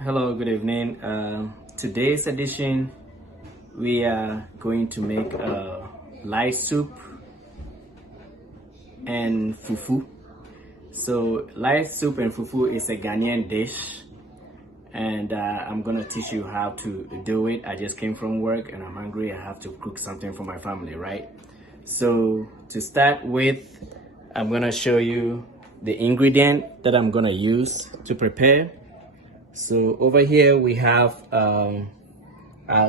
Hello, good evening. Today's edition, we are going to make a light soup and fufu. So, light soup and fufu is a Ghanaian dish, and I'm gonna teach you how to do it. I just came from work and I'm hungry. I have to cook something for my family, right? So, to start with, I'm gonna show you the ingredient that I'm gonna use to prepare. So over here we have our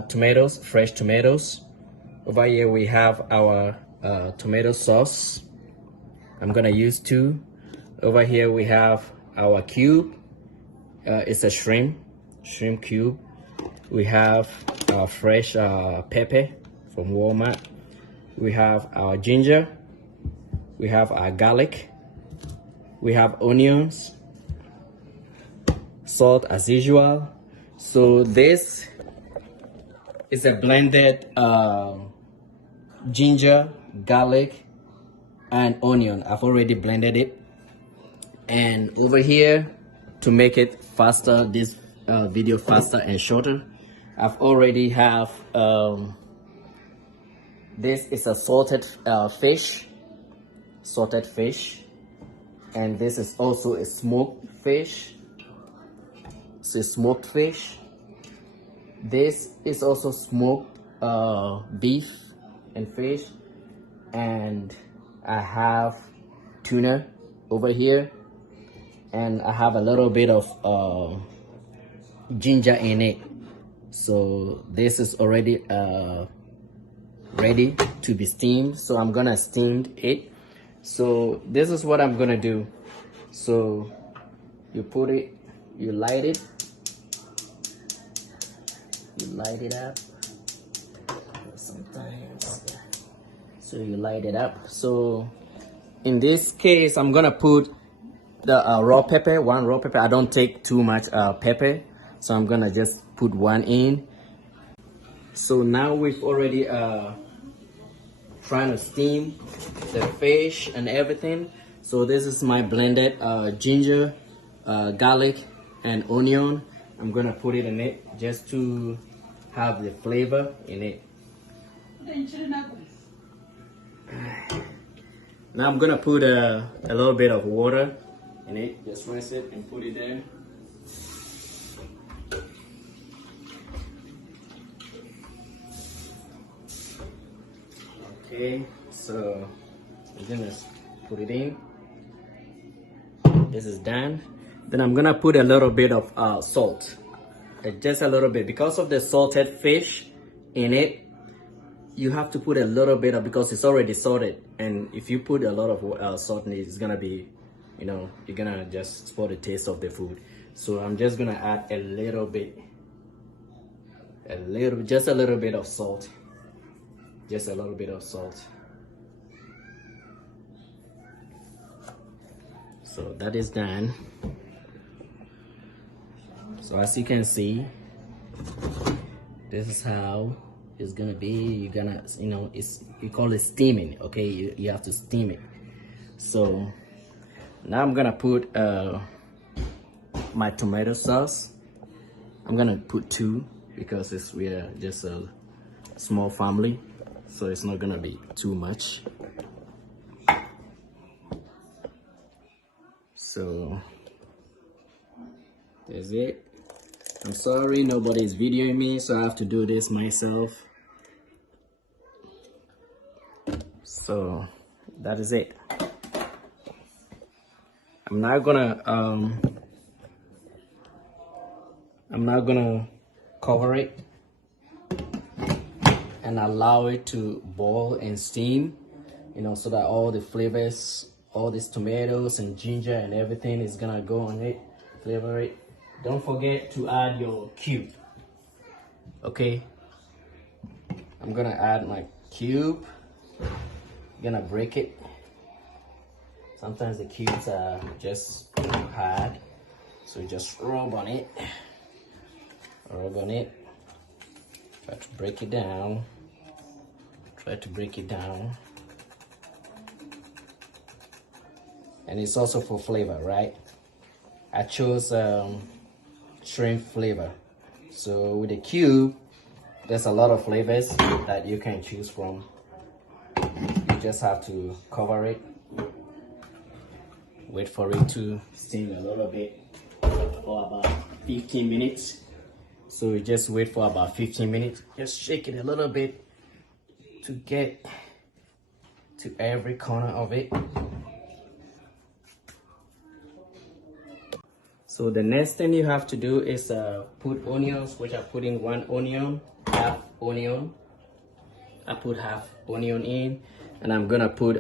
tomatoes, fresh tomatoes. Over here we have our tomato sauce. I'm gonna use 2. Over here we have our cube. It's a shrimp cube. We have our fresh pepper from Walmart. We have our ginger. We have our garlic. We have onions. Salt as usual. So this is a blended ginger, garlic, and onion. I've already blended it. And over here, to make it faster, this video faster and shorter, I've already have this is a salted fish, and this is also a smoked fish. Smoked fish. This is also smoked beef and fish, and I have tuna over here, and I have a little bit of ginger in it. So this is already ready to be steamed, so I'm gonna steam it. So this is what I'm gonna do. So you put it, you light it up sometimes. So you light it up. So in this case, I'm gonna put the raw pepper, 1 raw pepper. I don't take too much pepper, so I'm gonna just put 1 in. So now we've already trying to steam the fish and everything. So this is my blended ginger, garlic, and onion. I'm gonna put it in it just to have the flavor in it. Now I'm gonna put a little bit of water in it. Just rinse it and put it there. Okay, so I'm gonna put it in. This is done. Then I'm gonna put a little bit of salt, just a little bit, because of the salted fish in it. You have to put a little bit of, because it's already salted, and if you put a lot of salt in it, it's gonna be, you're gonna just spoil the taste of the food. So I'm just gonna add a little bit, just a little bit of salt, just a little bit of salt. So that is done. So as you can see, this is how it's gonna be. You're gonna, you call it steaming, okay? You have to steam it. So now I'm gonna put my tomato sauce. I'm gonna put 2 because we are just a small family, so it's not gonna be too much. So that's it. I'm sorry nobody's videoing me, so I have to do this myself. So that is it. I'm not gonna cover it and allow it to boil and steam, so that all the flavors, all these tomatoes and ginger and everything is gonna go on it, flavor it. Don't forget to add your cube. Okay, I'm gonna add my cube. Gonna break it. Sometimes the cubes are just hard, so just rub on it. Try to break it down. And it's also for flavor, right? I chose shrimp flavor. So with the cube, there's a lot of flavors that you can choose from. You just have to cover it, wait for it to steam a little bit for about 15 minutes. So you just wait for about 15 minutes, just shake it a little bit to get to every corner of it. So the next thing you have to do is put onions, which I put in 1 onion, half onion. I put half onion in, and I'm gonna put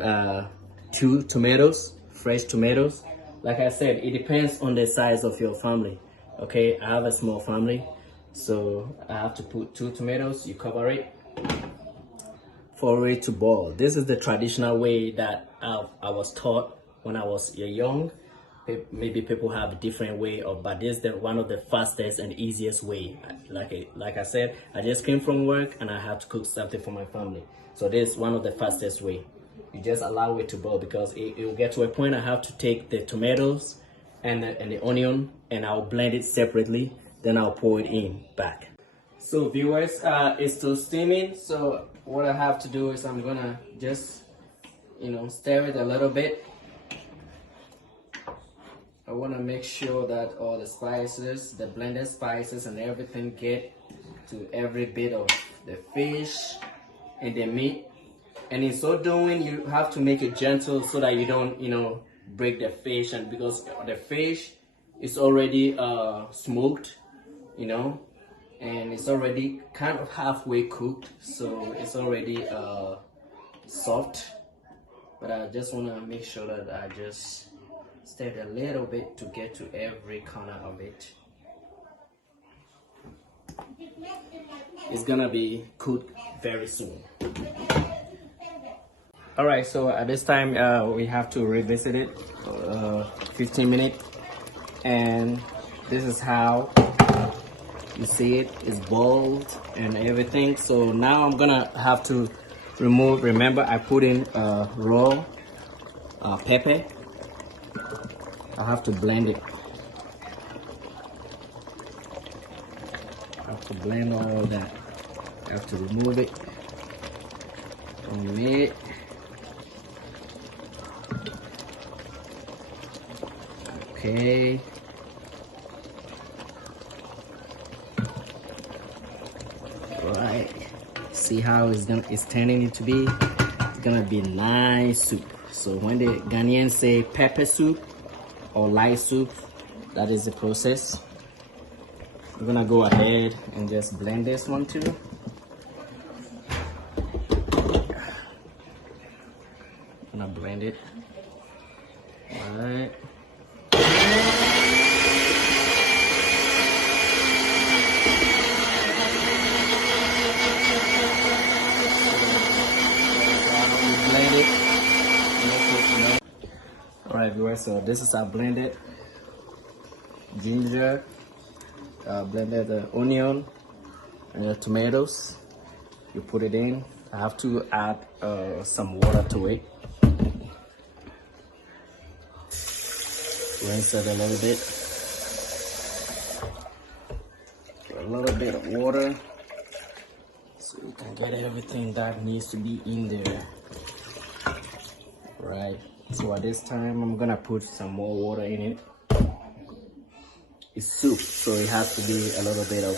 2 tomatoes, fresh tomatoes. Like I said, it depends on the size of your family. Okay, I have a small family, so I have to put 2 tomatoes. You cover it for it to boil. This is the traditional way that I was taught when I was young. Maybe people have a different way, but this is one of the fastest and easiest way. Like I said, I just came from work and I have to cook something for my family. So this is one of the fastest way. You just allow it to boil, because it will get to a point I have to take the tomatoes and the onion, and I'll blend it separately. Then I'll pour it in back. So viewers, it's still steaming. So what I have to do is I'm gonna just, stir it a little bit. I want to make sure that all the spices, the blended spices and everything get to every bit of the fish and the meat. And in so doing, you have to make it gentle so that you don't, break the fish. And because the fish is already smoked, and it's already kind of halfway cooked, so it's already soft. But I just want to make sure that I just stir it a little bit to get to every corner of it. It's gonna be cooked very soon. All right, so at this time we have to revisit it 15 minutes, and this is how you see it. It's boiled and everything. So now I'm gonna have to remove. Remember, I put in raw pepper. I have to blend it. I have to blend all that. I have to remove it from it. Okay. Right. See how it's turning it to be? It's gonna be nice soup. So when the Ghanaians say pepper soup or light soup, that is the process. I'm gonna go ahead and just blend this one too. I'm gonna blend it. All right. Blend it. Alright viewers, so this is our blended ginger, blended onion and the tomatoes. You put it in. I have to add some water to it. Rinse it a little bit. A little bit of water so you can get everything that needs to be in there. Right. So at this time, I'm gonna put some more water in it. It's soup, so it has to be a little bit of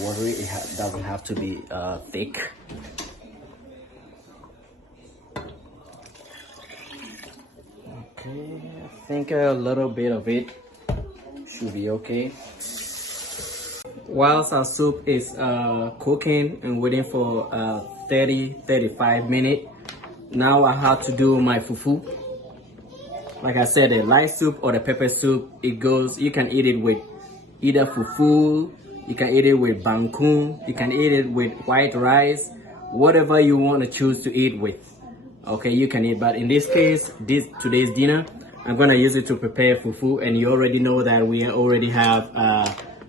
watery. It doesn't have to be thick. Okay, I think a little bit of it should be okay. Whilst our soup is cooking and waiting for 30-35 minutes, now I have to do my fufu. Like I said, the light soup or the pepper soup, it goes, you can eat it with either fufu, you can eat it with bangkun, you can eat it with white rice, whatever you want to choose to eat with. Okay, you can eat, but in this case, today's dinner, I'm gonna use it to prepare fufu, and you already know that we already have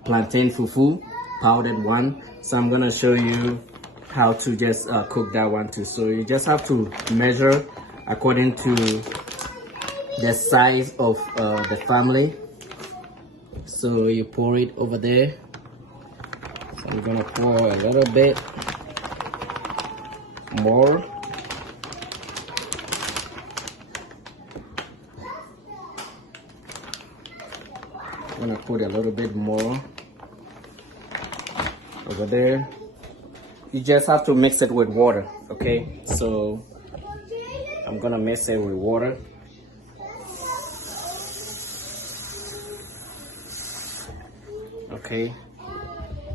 plantain fufu, powdered one. So I'm gonna show you how to just cook that one too. So you just have to measure according to the size of the family. So you pour it over there. So I'm gonna pour a little bit more. I'm gonna put a little bit more over there. You just have to mix it with water, okay? So I'm gonna mix it with water. Okay,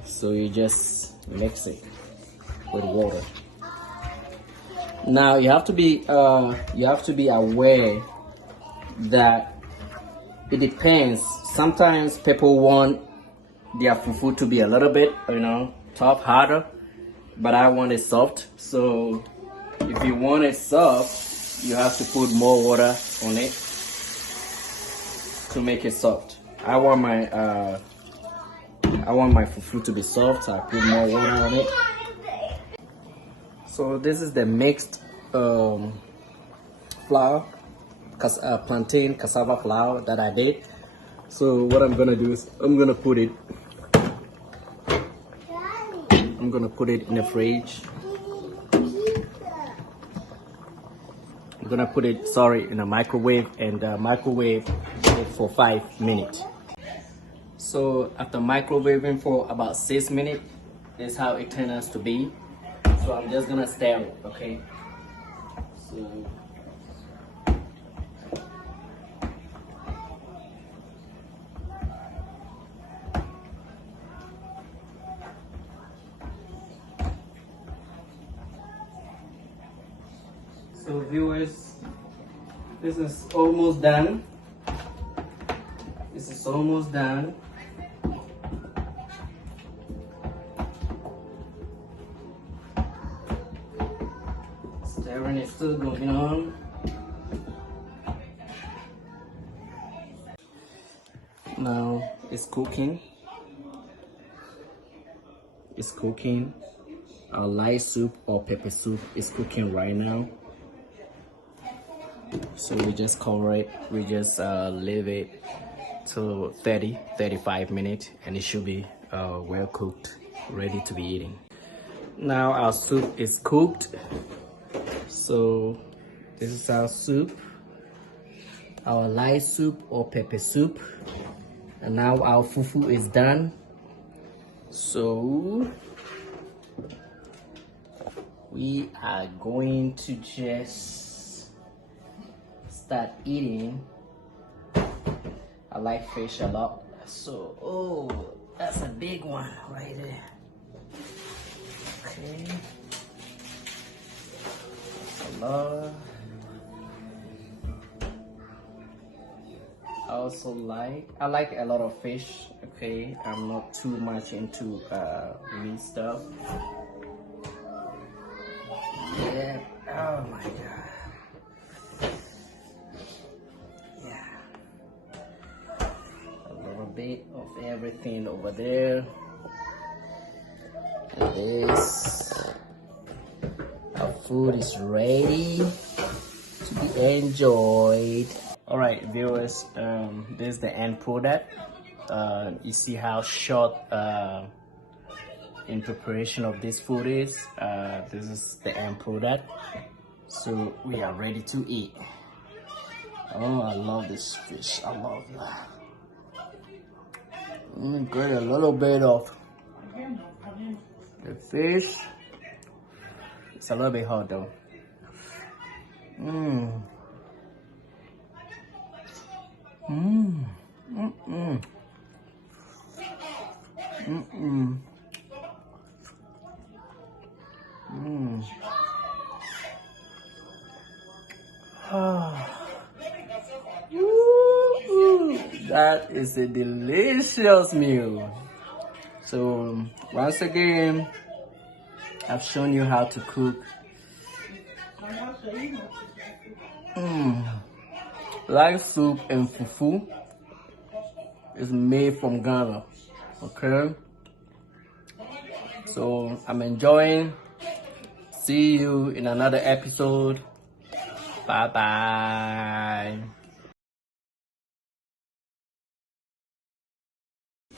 so you just mix it with water. Now you have to be aware that it depends. Sometimes people want their fufu to be a little bit, tough, harder, but I want it soft. So if you want it soft, you have to put more water on it to make it soft. I want my fufu to be soft, so I put more water on it. So this is the mixed flour, plantain cassava flour that I did. So what I'm gonna do is I'm gonna put it in the fridge. I'm gonna put it, in a microwave, and microwave it for 5 minutes. So after microwaving for about 6 minutes, this is how it turns out to be. So I'm just gonna stir it, okay? So viewers, this is almost done. This is almost done. Stirring is still going on. Now it's cooking. It's cooking. Our light soup or pepper soup is cooking right now. So we just cover it. We just leave it to 35 minutes, and it should be well cooked, ready to be eaten. Now our soup is cooked. So this is our soup, our light soup or pepper soup, and now our fufu is done. So we are going to just start eating. I like fish a lot, so oh, that's a big one right there. Okay, that's a lot. I like a lot of fish. Okay, I'm not too much into meat stuff. Yeah. Oh my god. Yeah. A little bit of everything over there. And this. Our food is ready to be enjoyed. All right, viewers. This is the end product. You see how short in preparation of this food is. This is the end product. So we are ready to eat. Oh, I love this fish. I love that. Get a little bit of the fish. It's a little bit hot though. That is a delicious meal. So once again, I've shown you how to cook rice soup and fufu. Is made from Ghana. Okay, so I'm enjoying. See you in another episode. Bye bye.